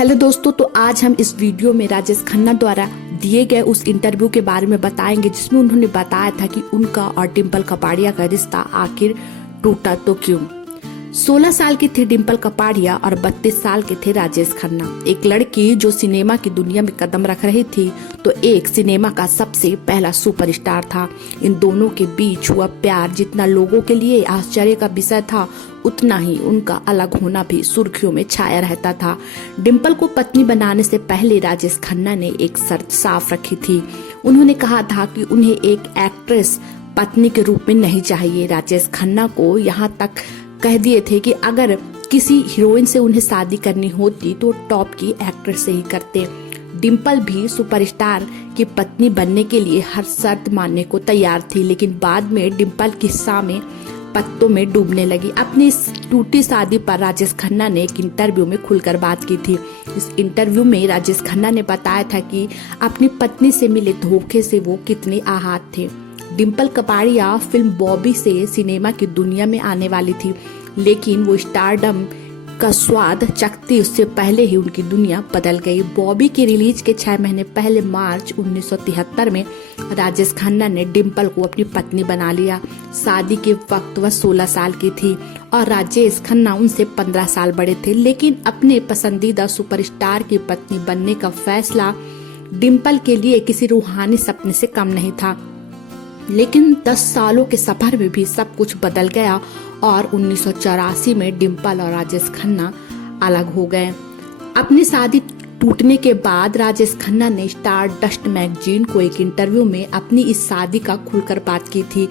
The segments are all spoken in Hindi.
हेलो दोस्तों, तो आज हम इस वीडियो में राजेश खन्ना द्वारा दिए गए उस इंटरव्यू के बारे में बताएंगे जिसमें उन्होंने बताया था कि उनका और डिम्पल कपाड़िया का रिश्ता आखिर टूटा तो क्यों। 16 साल की थी डिम्पल कपाड़िया और 32 साल के थे राजेश खन्ना। एक लड़की जो सिनेमा की दुनिया में कदम रख रही थी तो एक सिनेमा का सबसे पहला सुपरस्टार था। इन दोनों के बीच हुआ प्यार जितना लोगों के लिए आश्चर्य का विषय था, उतना ही उनका अलग होना भी सुर्खियों में छाया रहता था। डिम्पल को पत्नी बनाने से पहले राजेश खन्ना ने एक शर्त साफ रखी थी। उन्होंने कहा था कि उन्हें एक एक्ट्रेस पत्नी के रूप में नहीं चाहिए। राजेश खन्ना को यहाँ तक कह दिए थे कि अगर किसी हीरोइन से उन्हें शादी करनी होती तो टॉप की एक्ट्रेस से ही करते। डिम्पल भी सुपरस्टार की पत्नी बनने के लिए हर शर्त मानने को तैयार थी, लेकिन बाद में डिम्पल किस्सा में पत्तों में डूबने लगी। अपनी इस टूटी शादी पर राजेश खन्ना ने एक इंटरव्यू में खुलकर बात की थी। इस इंटरव्यू में राजेश खन्ना ने बताया था कि अपनी पत्नी से मिले धोखे से वो कितने आहत थे। डिम्पल कपाड़िया फिल्म बॉबी से सिनेमा की दुनिया में आने वाली थी, लेकिन वो स्टारडम का स्वाद चखती उससे पहले ही उनकी दुनिया बदल गई। बॉबी की रिलीज के 6 महीने पहले मार्च 1973 में राजेश खन्ना ने डिम्पल को अपनी पत्नी बना लिया। शादी के वक्त वह 16 साल की थी और राजेश खन्ना उनसे 15 साल बड़े थे, लेकिन अपने पसंदीदा सुपरस्टार की पत्नी बनने का फैसला डिम्पल के लिए किसी रूहानी सपने से कम नहीं था। लेकिन 10 सालों के सफर में भी सब कुछ बदल गया और 1984 में डिम्पल और राजेश खन्ना अलग हो गए। अपनी शादी टूटने के बाद राजेश खन्ना ने स्टार डस्ट मैगजीन को एक इंटरव्यू में अपनी इस शादी का खुलकर बात की थी।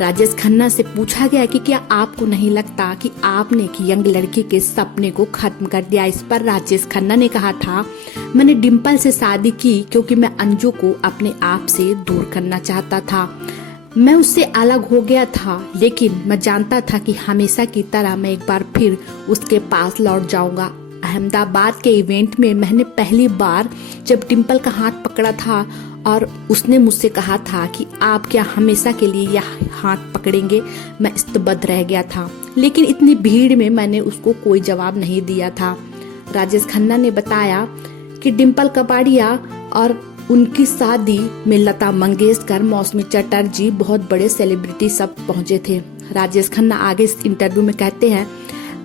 राजेश खन्ना से पूछा गया कि क्या आपको नहीं लगता कि आपने एक यंग लड़की के सपने को खत्म कर दिया। इस पर राजेश खन्ना ने कहा था, मैंने डिम्पल से शादी की क्योंकि मैं अंजू को अपने आप से दूर करना चाहता था। मैं उससे अलग हो गया था, लेकिन मैं जानता था कि हमेशा की तरह मैं एक बार फिर उसके पास लौट जाऊंगा। अहमदाबाद के इवेंट में मैंने पहली बार जब डिम्पल का हाथ पकड़ा था और उसने मुझसे कहा था कि आप क्या हमेशा के लिए यह हाथ पकड़ेंगे, मैं स्तब्ध रह गया था, लेकिन इतनी भीड़ में मैंने उसको कोई जवाब नहीं दिया था। राजेश खन्ना ने बताया कि डिम्पल कपाड़िया और उनकी शादी में लता मंगेशकर, मौसमी चटर्जी, बहुत बड़े सेलिब्रिटी सब पहुंचे थे। राजेश खन्ना आगे इस इंटरव्यू में कहते हैं,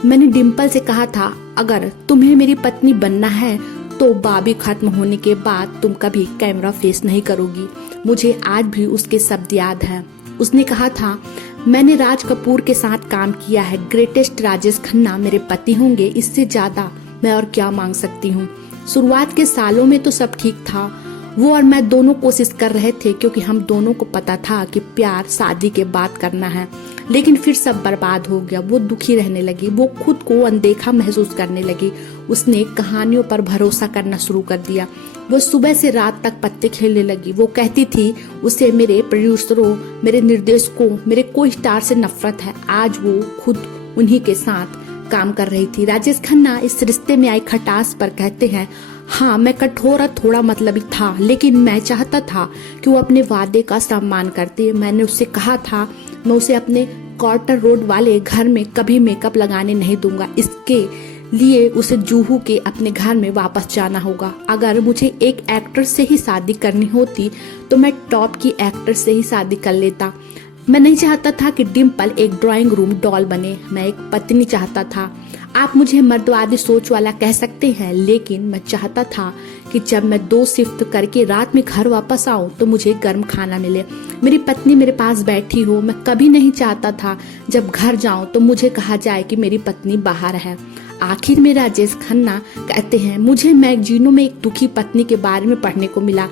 मैंने डिम्पल से कहा था अगर तुम्हें मेरी पत्नी बनना है तो बॉबी खत्म होने के बाद तुम कभी कैमरा फेस नहीं करोगी। मुझे आज भी उसके शब्द याद है। उसने कहा था, मैंने राज कपूर के साथ काम किया है, ग्रेटेस्ट राजेश खन्ना मेरे पति होंगे, इससे ज्यादा मैं और क्या मांग सकती हूँ। शुरुआत के सालों में तो सब ठीक था। वो और मैं दोनों कोशिश कर रहे थे क्योंकि हम दोनों को पता था कि प्यार शादी के बाद करना है, लेकिन फिर सब बर्बाद हो गया। वो दुखी रहने लगी, वो खुद को अनदेखा महसूस करने लगी। उसने कहानियों पर भरोसा करना शुरू कर दिया। वो सुबह से रात तक पत्ते खेलने लगी। वो कहती थी उसे मेरे प्रोड्यूसरों, मेरे निर्देशकों, मेरे को स्टार से नफरत है। आज वो खुद उन्हीं के साथ काम कर रही थी। राजेश खन्ना इस रिश्ते में आई खटास पर कहते हैं, हाँ मैं कठोर थोड़ा मतलबी था, लेकिन मैं चाहता था कि वो अपने वादे का सम्मान करते। मैंने उससे कहा था मैं उसे अपने क्वार्टर रोड वाले घर में कभी मेकअप लगाने नहीं दूंगा। इसके लिए उसे जूहू के अपने घर में वापस जाना होगा। अगर मुझे एक एक्टर से ही शादी करनी होती तो मैं टॉप की एक्टर से ही शादी कर लेता। मैं नहीं चाहता था कि डिम्पल एक ड्राइंग रूम डॉल बने। मैं एक पत्नी चाहता था। आप मुझे मर्दवादी सोच वाला कह सकते हैं, लेकिन मैं चाहता था कि जब मैं 2 शिफ्ट करके रात में घर वापस आऊं तो मुझे गर्म खाना मिले, मेरी पत्नी मेरे पास बैठी हो। मैं कभी नहीं चाहता था जब घर जाऊं तो मुझे कहा जाए कि मेरी पत्नी बाहर है। आखिर में राजेश खन्ना कहते हैं, मुझे मैगजीनों में एक दुखी पत्नी के बारे में पढ़ने को मिला,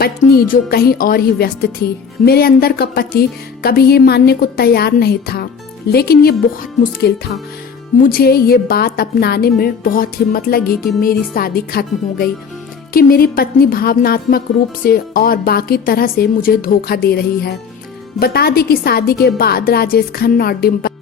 पत्नी जो कहीं और ही व्यस्त थी। मेरे अंदर का पति कभी ये मानने को तैयार नहीं था, लेकिन ये बहुत मुश्किल था। मुझे ये बात अपनाने में बहुत हिम्मत लगी कि मेरी शादी खत्म हो गई, कि मेरी पत्नी भावनात्मक रूप से और बाकी तरह से मुझे धोखा दे रही है। बता दें कि शादी के बाद राजेश खन्ना और डिम्पल